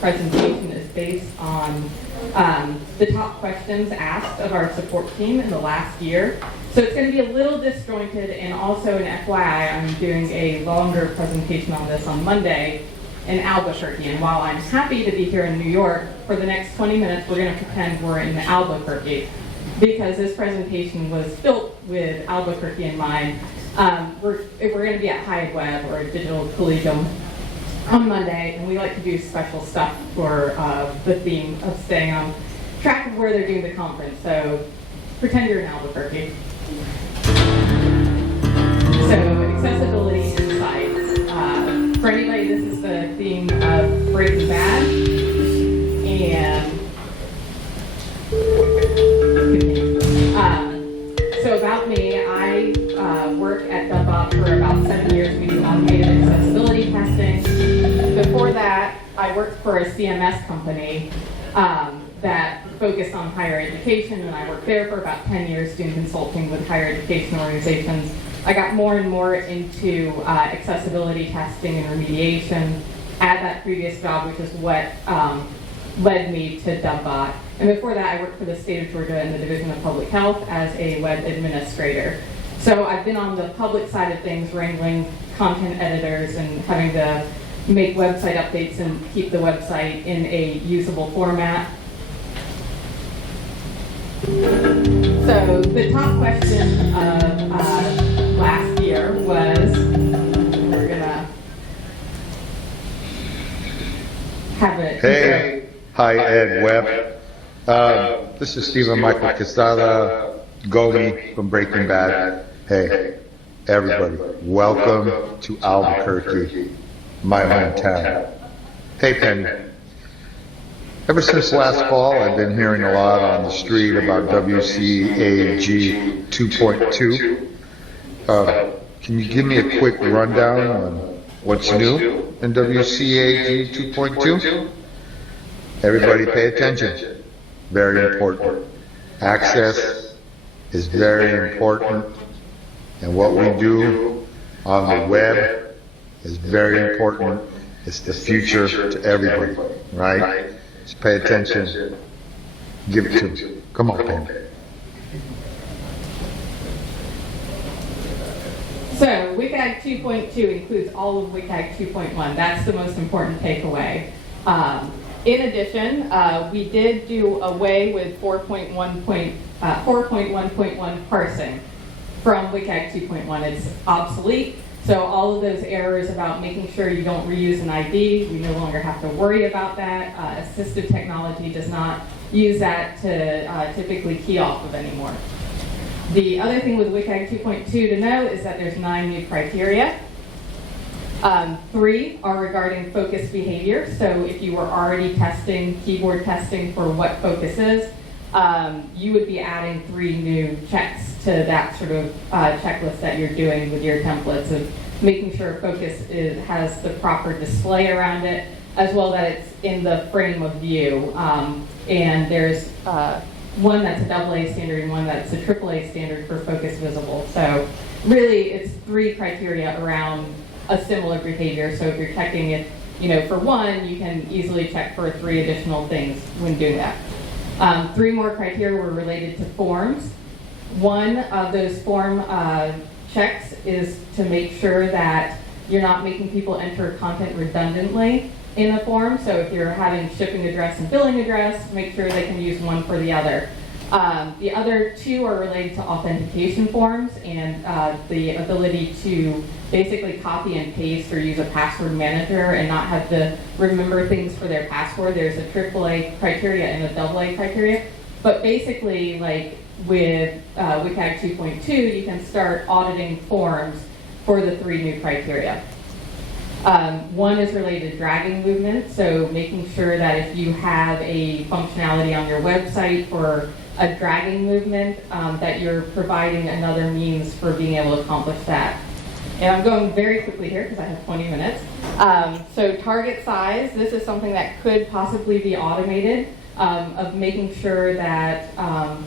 presentation is based on the top questions asked of our support team in the last year. So it's going to be a little disjointed, and also an FYI, I'm doing a longer presentation on this on Monday in Albuquerque. And while I'm happy to be here in New York, for the next 20 minutes we're going to pretend we're in Albuquerque, because this presentation was built with Albuquerque in mind. We're going to be at Hyatt Web, or Digital Collegium, on Monday, and we like to do special stuff for the theme of staying on track of where they're doing the conference. So pretend you're in Albuquerque. So accessibility insights. For anybody, this is the theme of Breaking Bad, and so about me, I work at EvolveDrupal for about 7 years. We do automated accessibility testing. Before that, I worked for a CMS company that focused on higher education, and I worked there for about 10 years doing consulting with higher education organizations. I got more and more into accessibility testing and remediation at that previous job, which is what led me to DubBot. And before that, I worked for the state of Georgia in the Division of Public Health as a web administrator. So I've been on the public side of things, wrangling content editors and having to make website updates and keep the website in a usable format. So the top question of last year was, we're gonna have it. Hey, hi Ed Webb. This is Stephen Michael Quesada, Gomi from Breaking Bad. Hey, everybody, welcome to Albuquerque, my hometown. Hey Penny, ever since last fall I've been hearing a lot on the street about WCAG 2.2. Can you give me a quick rundown on what's new in WCAG 2.2? Everybody pay attention. Very important. Access is very important, and what we do on the web is very important. It's the future to everybody, right? Just pay attention. Give it to me. Come on, Pam. So WCAG 2.2 includes all of WCAG 2.1. That's the most important takeaway. In addition, we did do away with 4.1.1 parsing from WCAG 2.1. It's obsolete. So all of those errors about making sure you don't reuse an ID, we no longer have to worry about that. Assistive technology does not use that to typically key off of anymore. The other thing with WCAG 2.2 to know is that there's 9 new criteria. 3 are regarding focus behavior. So if you were already testing, keyboard testing for what focus is, you would be adding 3 new checks to that sort of checklist that you're doing with your templates of making sure focus has the proper display around it, as well that it's in the frame of view. And there's one that's a AA standard and one that's a AAA standard for focus visible. So really it's 3 criteria around a similar behavior. So if you're checking it, for one, you can easily check for 3 additional things when doing that. 3 more criteria were related to forms. One of those form checks is to make sure that you're not making people enter content redundantly in the form. So if you're having shipping address and billing address, make sure they can use one for the other. The other 2 are related to authentication forms and the ability to basically copy and paste or use a password manager and not have to remember things for their password. There's a AAA criteria and a AA criteria. But basically, like with WCAG 2.2, you can start auditing forms for the 3 new criteria. One is related to dragging movement, so making sure that if you have a functionality on your website for a dragging movement, that you're providing another means for being able to accomplish that. And I'm going very quickly here because I have 20 minutes. So target size, this is something that could possibly be automated, of making sure that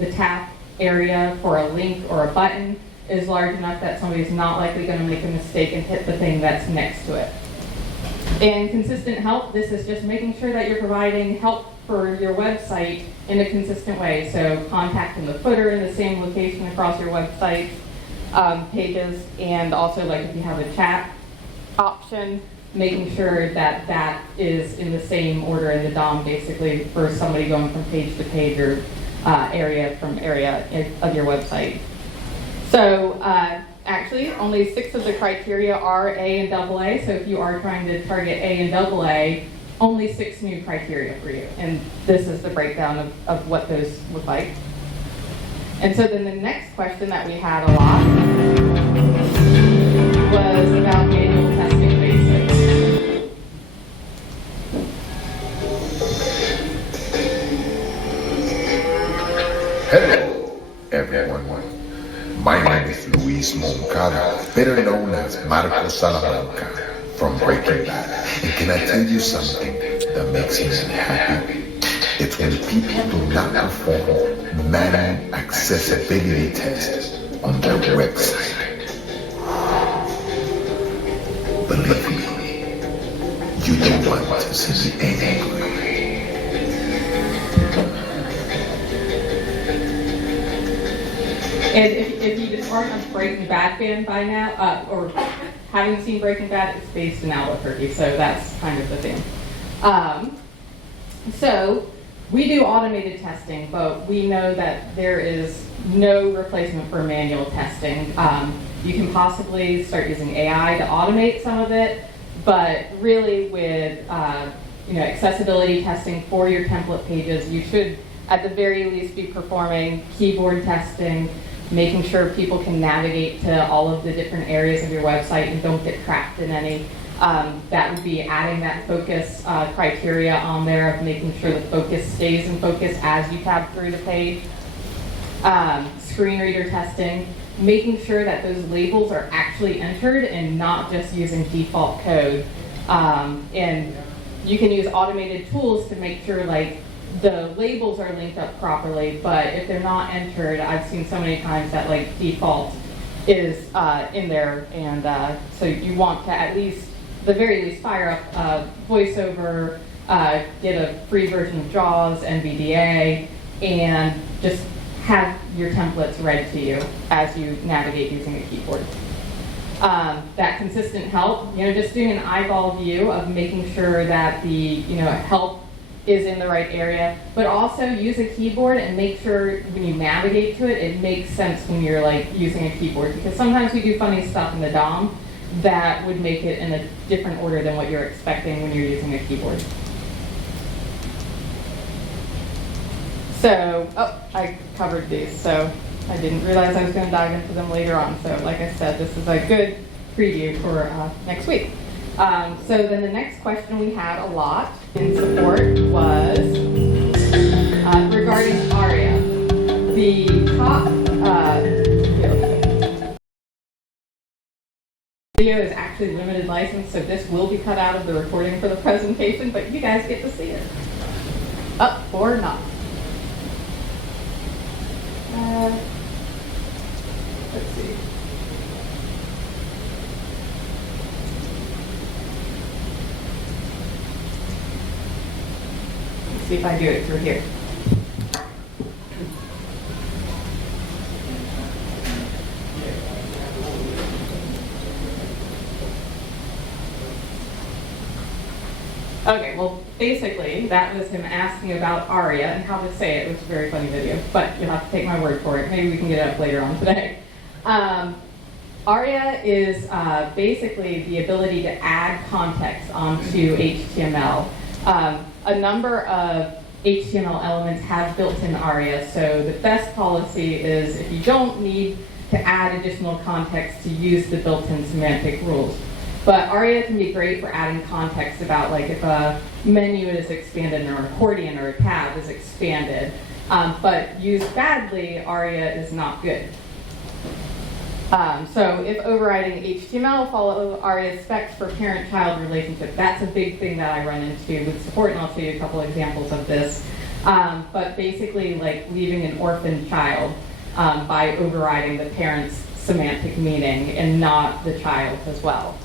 the tap area for a link or a button is large enough that somebody's not likely going to make a mistake and hit the thing that's next to it. And consistent help, this is just making sure that you're providing help for your website in a consistent way. So contact in the footer in the same location across your website pages, and also like if you have a chat option, making sure that that is in the same order in the DOM, basically for somebody going from page to page or area from area of your website. So actually, only 6 of the criteria are A and AA. So if you are trying to target A and AA, only 6 new criteria for you. And this is the breakdown of what those look like. And so then the next question that we had a lot was about manual testing basics. Hello, everyone. My name is Luis Moncada, better known as Marco Salamanca from Breaking Bad. And can I tell you something that makes me happy? It's when people do not perform manual accessibility tests on their website. Believe me, you don't want to see me angry. And if you aren't a Breaking Bad fan by now, or haven't seen Breaking Bad, it's based in Albuquerque, so that's kind of the thing. So we do automated testing, but we know that there is no replacement for manual testing. You can possibly start using AI to automate some of it, but really with accessibility testing for your template pages, you should at the very least be performing keyboard testing, making sure people can navigate to all of the different areas of your website and don't get trapped in any. That would be adding that focus criteria on there of making sure the focus stays in focus as you tab through the page. Screen reader testing, making sure that those labels are actually entered and not just using default code. And you can use automated tools to make sure like the labels are linked up properly, but if they're not entered, I've seen so many times that like default is in there, and so you want to at least, the very least, fire up VoiceOver, get a free version of JAWS, NVDA, and just have your templates read to you as you navigate using a keyboard. That consistent help, just doing an eyeball view of making sure that the help is in the right area, but also use a keyboard and make sure when you navigate to it, it makes sense when you're like using a keyboard, because sometimes we do funny stuff in the DOM that would make it in a different order than what you're expecting when you're using a keyboard. So, I covered these, so I didn't realize I was going to dive into them later on. So like I said, this is a good preview for next week. So then the next question we had a lot in support was regarding ARIA. The top video is actually limited license, so this will be cut out of the recording for the presentation, but you guys get to see it. Up or not. Let's see. See if I do it through here. Okay, well, basically, that was him asking about ARIA and how to say it. It was a very funny video, but you'll have to take my word for it. Maybe we can get it up later on today. ARIA is basically the ability to add context onto HTML. A number of HTML elements have built-in ARIA, so the best policy is if you don't need to add additional context to use the built-in semantic rules. But ARIA can be great for adding context about like if a menu is expanded or an accordion or a tab is expanded. But used badly, ARIA is not good. So if overriding HTML, follow ARIA specs for parent-child relationship. That's a big thing that I run into with support, and I'll show you a couple examples of this. But basically like leaving an orphan child by overriding the parent's semantic meaning and not the child as well.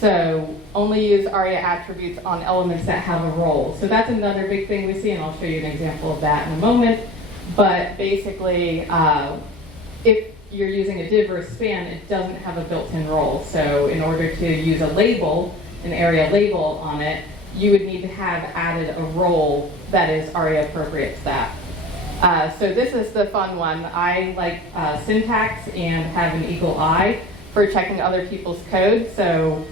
So only use ARIA attributes on elements that have a role. So that's another big thing we see, and I'll show you an example of that in a moment. But basically, if you're using a div or a span, it doesn't have a built-in role. So in order to use a label, an ARIA label on it, you would need to have added a role that is ARIA appropriate to that. So this is the fun one. I like syntax and have an eagle eye for checking other people's code. So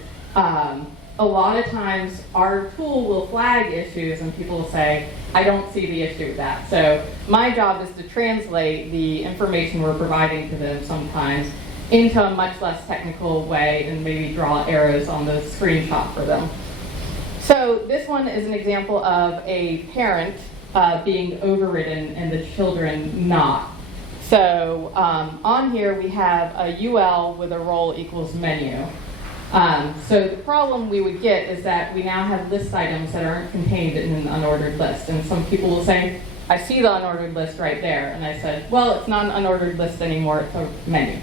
a lot of times our tool will flag issues and people will say, I don't see the issue with that. So my job is to translate the information we're providing to them sometimes into a much less technical way and maybe draw arrows on the screenshot for them. So this one is an example of a parent being overridden and the children not. So on here we have a UL with a role equals menu. So the problem we would get is that we now have list items that aren't contained in an unordered list. And some people will say, I see the unordered list right there. And I said, well, it's not an unordered list anymore, it's a menu.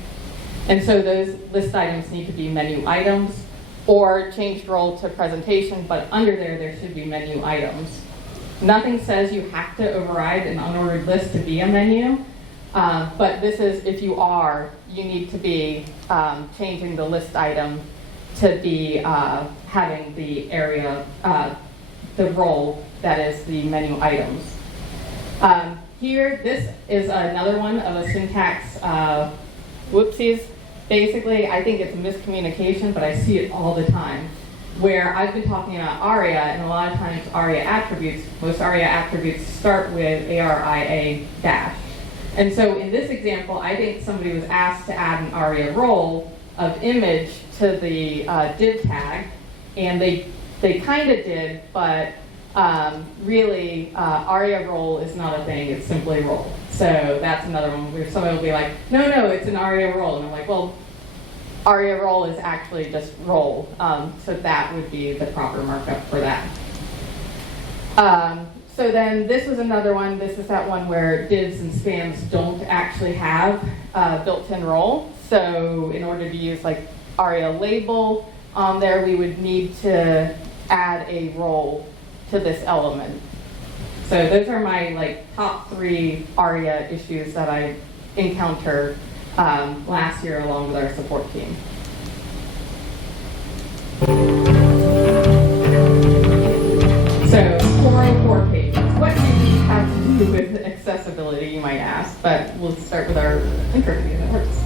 And so those list items need to be menu items or changed role to presentation, but under there should be menu items. Nothing says you have to override an unordered list to be a menu, but this is, if you are, you need to be changing the list item to be having the area, the role that is the menu items. Here, this is another one of a syntax whoopsies. Basically, I think it's a miscommunication, but I see it all the time, where I've been talking about ARIA, and a lot of times ARIA attributes, most ARIA attributes start with ARIA dash. And so in this example, I think somebody was asked to add an ARIA role of image to the div tag, and they kind of did, but really ARIA role is not a thing, it's simply role. So that's another one where somebody will be like, no, it's an ARIA role. And I'm like, well, ARIA role is actually just role. So that would be the proper markup for that. So then this was another one. This is that one where divs and spans don't actually have built-in role. So in order to use like ARIA label on there, we would need to add a role to this element. So those are my top 3 ARIA issues that I encountered last year along with our support team. So 404 pages. What do these have to do with accessibility, you might ask? But we'll start with our interview. That works.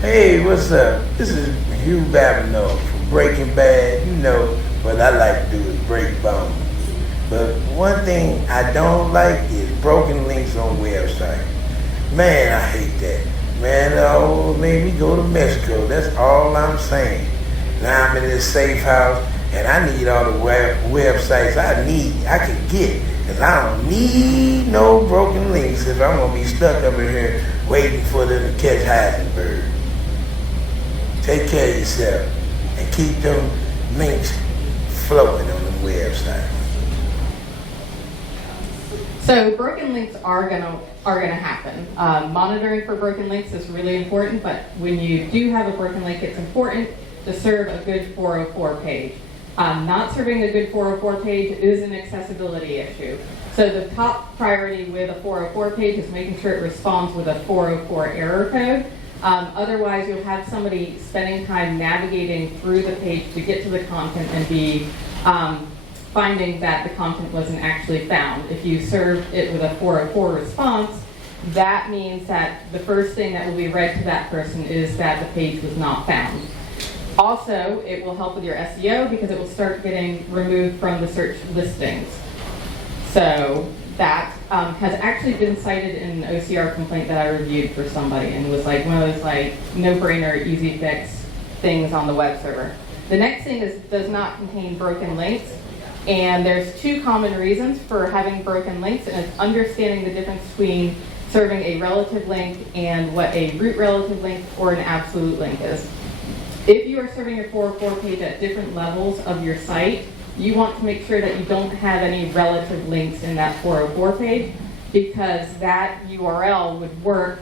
Hey, what's up? This is Hugh Babineau from Breaking Bad. You know what I like to do is break bones. But one thing I don't like is broken links on websites. Man, I hate that. Man, oh, made me go to Mexico. That's all I'm saying. Now I'm in this safe house, and I need all the websites I can get. Because I don't need no broken links if I'm going to be stuck up in here waiting for them to catch Heisenberg. Take care of yourself and keep them links flowing on the website. So broken links are gonna happen. Monitoring for broken links is really important, but when you do have a broken link, it's important to serve a good 404 page. Not serving a good 404 page is an accessibility issue. So the top priority with a 404 page is making sure it responds with a 404 error code. Otherwise, you'll have somebody spending time navigating through the page to get to the content and be finding that the content wasn't actually found. If you serve it with a 404 response, that means that the first thing that will be read to that person is that the page was not found. Also, it will help with your SEO because it will start getting removed from the search listings. So that has actually been cited in an OCR complaint that I reviewed for somebody, and was like one of those no-brainer, easy fix things on the web server. The next thing is does not contain broken links. And there's 2 common reasons for having broken links, and it's understanding the difference between serving a relative link and what a root relative link or an absolute link is. If you are serving your 404 page at different levels of your site, you want to make sure that you don't have any relative links in that 404 page, because that URL would work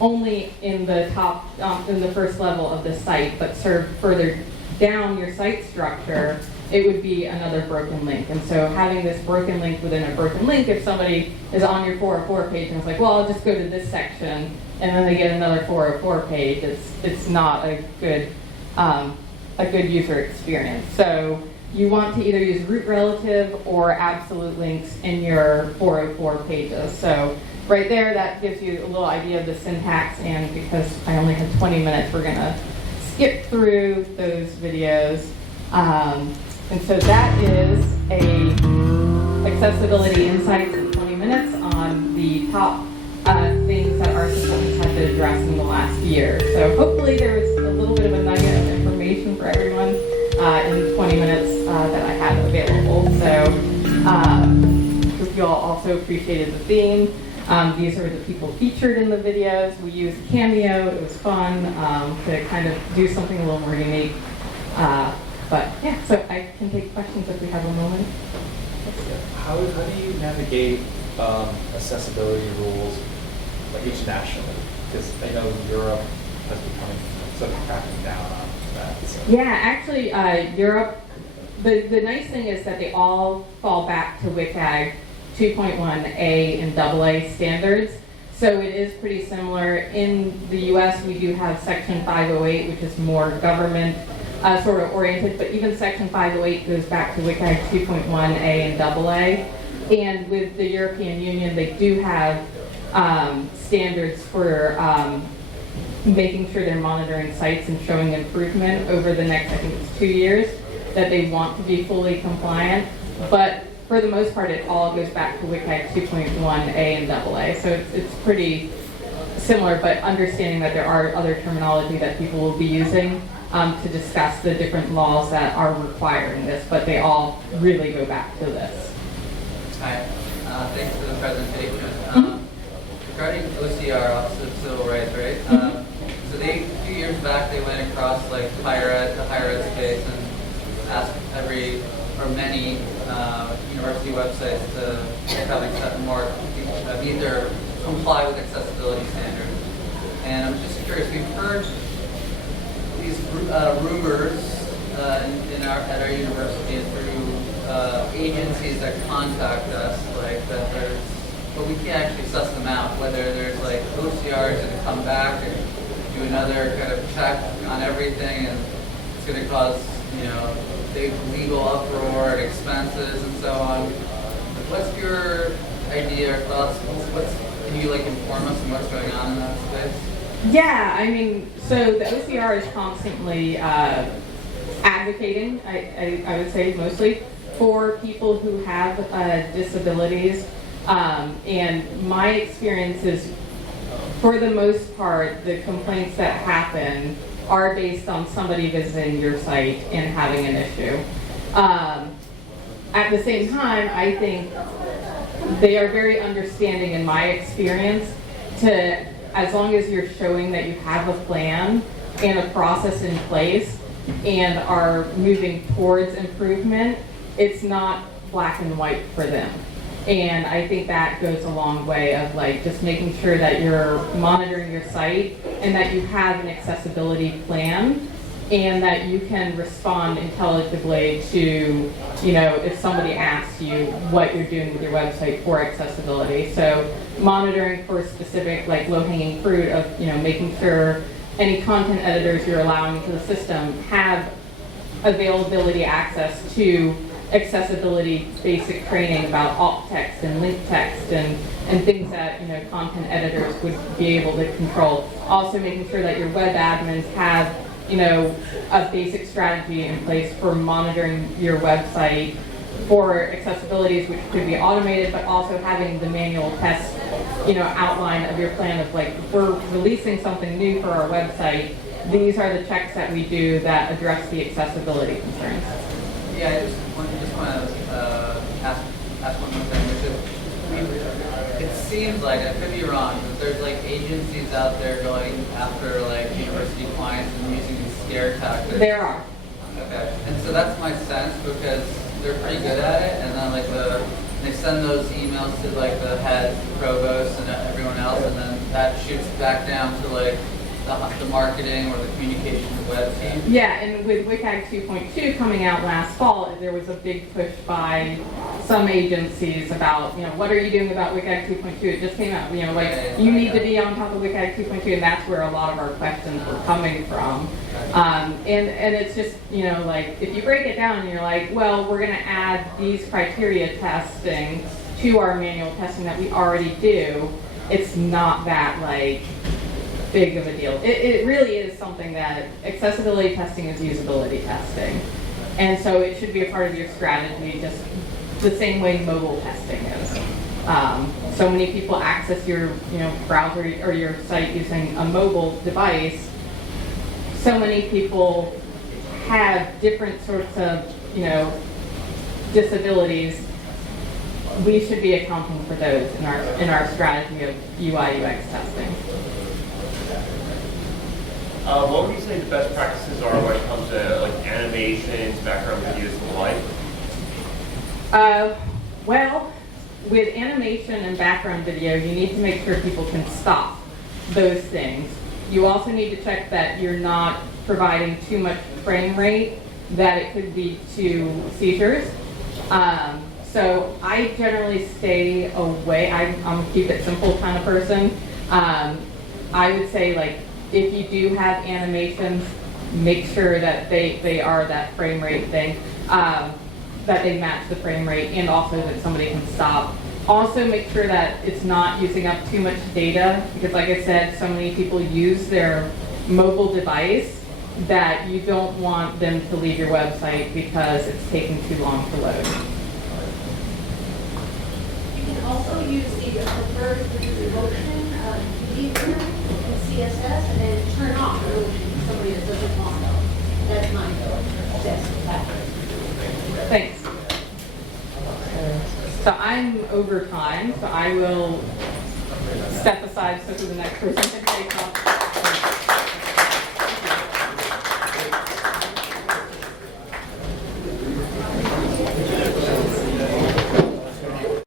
only in the top, in the first level of the site, but serve further down your site structure, it would be another broken link. And so having this broken link within a broken link, if somebody is on your 404 page and it's like, well, I'll just go to this section, and then they get another 404 page, it's not a good user experience. So you want to either use root relative or absolute links in your 404 pages. So right there, that gives you a little idea of the syntax, and because I only have 20 minutes, we're gonna skip through those videos. And so that is a accessibility insights in 20 minutes on the top things that our systems had to address in the last year. So hopefully there was a little bit of a nugget of information for everyone in the 20 minutes that I had available. So hope you all also appreciated the theme. These are the people featured in the videos. We used Cameo. It was fun to kind of do something a little more unique. But yeah, so I can take questions if we have a moment. How do you navigate accessibility rules like internationally? Because I know Europe has become sort of cracking down on that. So. Yeah, actually, Europe, the nice thing is that they all fall back to WCAG 2.1A and AA standards. So it is pretty similar. In the US, we do have Section 508, which is more government sort of oriented, but even Section 508 goes back to WCAG 2.1A and AA. And with the European Union, they do have standards for making sure they're monitoring sites and showing improvement over the next, I think it's 2 years, that they want to be fully compliant. But for the most part, it all goes back to WCAG 2.1A and AA. So it's pretty similar, but understanding that there are other terminology that people will be using to discuss the different laws that are requiring this, but they all really go back to this. Hi, thanks for the presentation. Regarding OCR, Office of Civil Rights, right? So a few years back, they went across like the higher ed space and asked many university websites to either comply with accessibility standards. And I'm just curious, we've heard these rumors at our university and through agencies that contact us, like that but we can't actually suss them out, whether there's like OCRs that come back and do another kind of check on everything, and it's going to cause, big legal uproar and expenses and so on. What's your idea or thoughts? Can you inform us on what's going on in that space? Yeah, I mean, so the OCR is constantly advocating, I would say mostly, for people who have disabilities. And my experience is, for the most part, the complaints that happen are based on somebody visiting your site and having an issue. At the same time, I think they are very understanding, in my experience, as long as you're showing that you have a plan and a process in place and are moving towards improvement, it's not black and white for them. And I think that goes a long way of just making sure that you're monitoring your site and that you have an accessibility plan and that you can respond intelligibly to, if somebody asks you what you're doing with your website for accessibility. So monitoring for specific low-hanging fruit of, making sure any content editors you're allowing into the system have availability access to accessibility basic training about alt text and link text and things that content editors would be able to control. Also making sure that your web admins have a basic strategy in place for monitoring your website for accessibilities, which could be automated, but also having the manual test outline of your plan of if we're releasing something new for our website, these are the checks that we do that address the accessibility concerns. Yeah, I just want to ask one more thing, which is, it seems like, I could be wrong, but there's agencies out there going after university clients and using these scare tactics. There are. Okay, and so that's my sense because they're pretty good at it, and then they send those emails to the head, the provost, and everyone else, and then that shoots back down to the marketing or the communication web team? Yeah, and with WCAG 2.2 coming out last fall, there was a big push by some agencies about, what are you doing about WCAG 2.2? It just came out, you need to be on top of WCAG 2.2, and that's where a lot of our questions were coming from. And it's just, if you break it down and you're like, well, we're going to add these criteria testing to our manual testing that we already do, it's not that, big of a deal. It really is something that accessibility testing is usability testing. And so it should be a part of your strategy just the same way mobile testing is. So many people access your browser or your site using a mobile device. So many people have different sorts of disabilities. We should be accounting for those in our strategy of UI UX testing. What would you say the best practices are when it comes to animations, background videos, and the like? Well, with animation and background video, you need to make sure people can stop those things. You also need to check that you're not providing too much frame rate that it could lead to seizures. So I generally stay away. I'm a keep it simple kind of person. I would say if you do have animations, make sure that they are that frame rate thing, that they match the frame rate, and also that somebody can stop. Also make sure that it's not using up too much data, because like I said, so many people use their mobile device that you don't want them to leave your website because it's taking too long to load. You can also use the preferred motion behavior in CSS and then turn off the motion for somebody that doesn't want it. That's my best practice. Thanks. So I'm over time, so I will step aside so that the next person can take off.